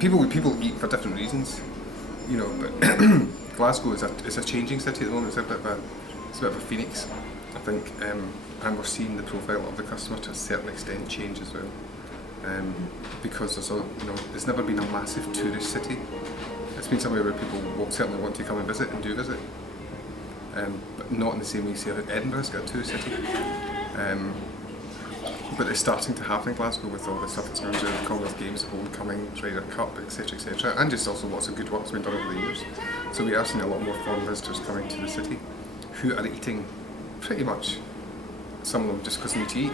people eat for different reasons, you know. But Glasgow is a changing city at the moment. It's a bit of a phoenix, I think, and we're seeing the profile of the customer to a certain extent change as well. Because there's never been a massive tourist city. It's been somewhere where people will certainly want to come and visit and do visit, but not in the same way. Say that Edinburgh's got a tourist city, but it's starting to happen in Glasgow with all the stuff that's going on, the Commonwealth Games, Homecoming, Ryder Cup, etc., and just also lots of good work's been done over the years. So we are seeing a lot more foreign visitors coming to the city, who are eating pretty much, some of them just because they need to eat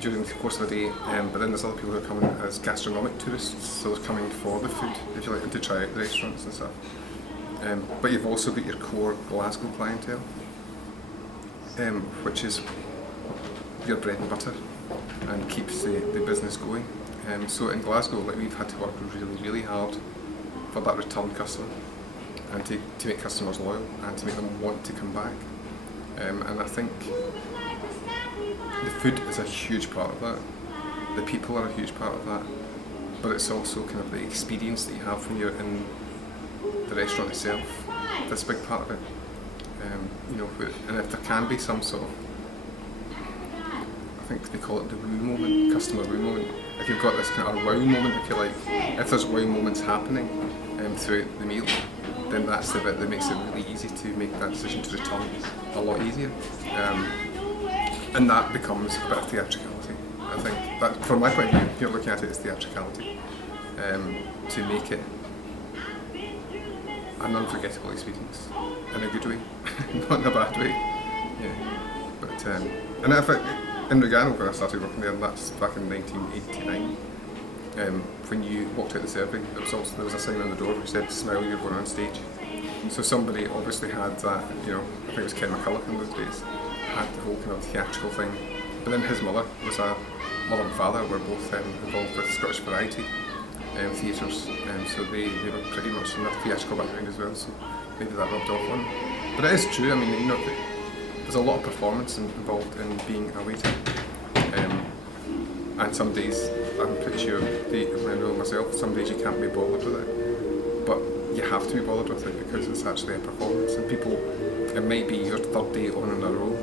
during the course of the day, but then there's other people who are coming as gastronomic tourists, so they're coming for the food, if you like, and to try out the restaurants and stuff. But you've also got your core Glasgow clientele, which is your bread and butter and keeps the business going. So in Glasgow, like, we've had to work really, really hard for that return customer and to make customers loyal and to make them want to come back. And I think the food is a huge part of that. The people are a huge part of that. But it's also kind of the experience that you have when you're in the restaurant itself. That's a big part of it. And if there can be some sort of, I think they call it the woo moment, customer woo moment. If you've got this kind of wow moment, if you like, if there's wow moments happening throughout the meal, then that's the bit that makes it really easy to make that decision to return a lot easier. And that becomes a bit of theatricality. I think that, from my point of view, you're looking at it as theatricality, to make it an unforgettable experience in a good way, not in a bad way. Yeah. But and I think in Lugano, when I started working there, and that's back in 1989. When you walked out the survey, there was a sign on the door which said, "Smile, you're going on stage." So somebody obviously had that, I think it was Ken McCulloch in those days, had the whole kind of theatrical thing. But then his mother mother and father were both involved with Scottish Variety theatres, so they were pretty much in a theatrical background as well, so maybe that rubbed off on them. But it is true, I mean, there's a lot of performance involved in being a waiter. And some days, I'm pretty sure, I know myself, some days you can't be bothered with it. But you have to be bothered with it because it's actually a performance, and people, it might be your third day on in a row,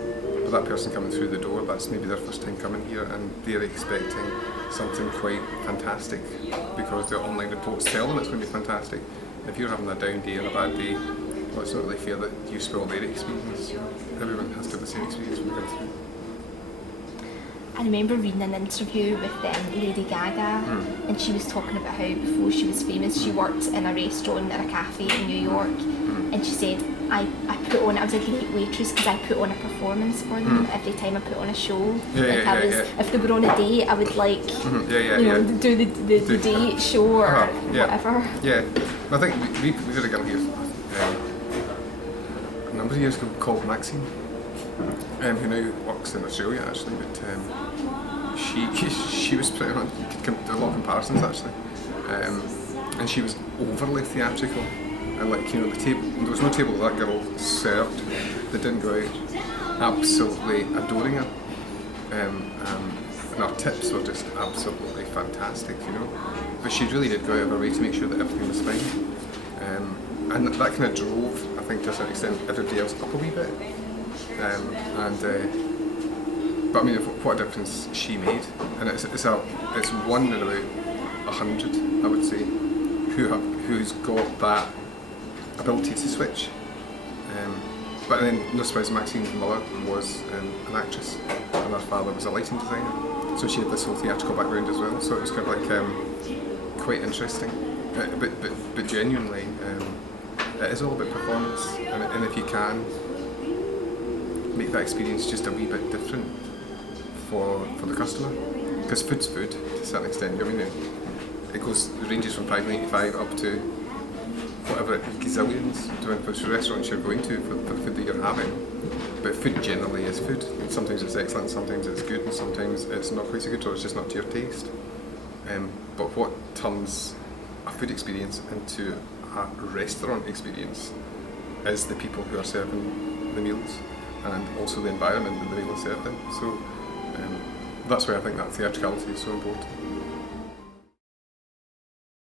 but that person coming through the door, that's maybe their first time coming here, and they're expecting something quite fantastic because the online reports tell them it's going to be fantastic. If you're having a down day or a bad day, well, it's not really fair that you spoil their experience. Everyone has to have the same experience when they come through. I remember reading an interview with Lady Gaga, and she was talking about how before she was famous she worked in a restaurant or a cafe in New York, and she said, I was a great waitress because I put on a performance for them every time I put on a show. If they were on a date, I would do the date show or whatever. Yeah, I think we had a girl here a number of years ago called Maxine, who now works in Australia actually, but she was pretty much, you could do a lot of comparisons actually, and she was overly theatrical, and the table, there was no table that girl served that didn't go out absolutely adoring her, and her tips were just absolutely fantastic, but she really did go out of her way to make sure that everything was fine, and that kind of drove, I think to a certain extent, everybody else up a wee bit. But I mean, what a difference she made, and it's one in about 100, I would say, who's got that ability to switch. But then, no surprise, Maxine's mother was an actress, and her father was a lighting designer, so she had this whole theatrical background as well. So it was kind of quite interesting, but genuinely, it is all about performance, and if you can make that experience just a wee bit different for the customer, because food's food to a certain extent. It ranges from £5.95 up to whatever gazillions, depending on which restaurants you're going to for the food that you're having. But food generally is food. And sometimes it's excellent, sometimes it's good, and sometimes it's not quite so good, or it's just not to your taste. But what turns a food experience into a restaurant experience is the people who are serving the meals, and also the environment that the meal is served in. So that's why I think that theatricality is so important.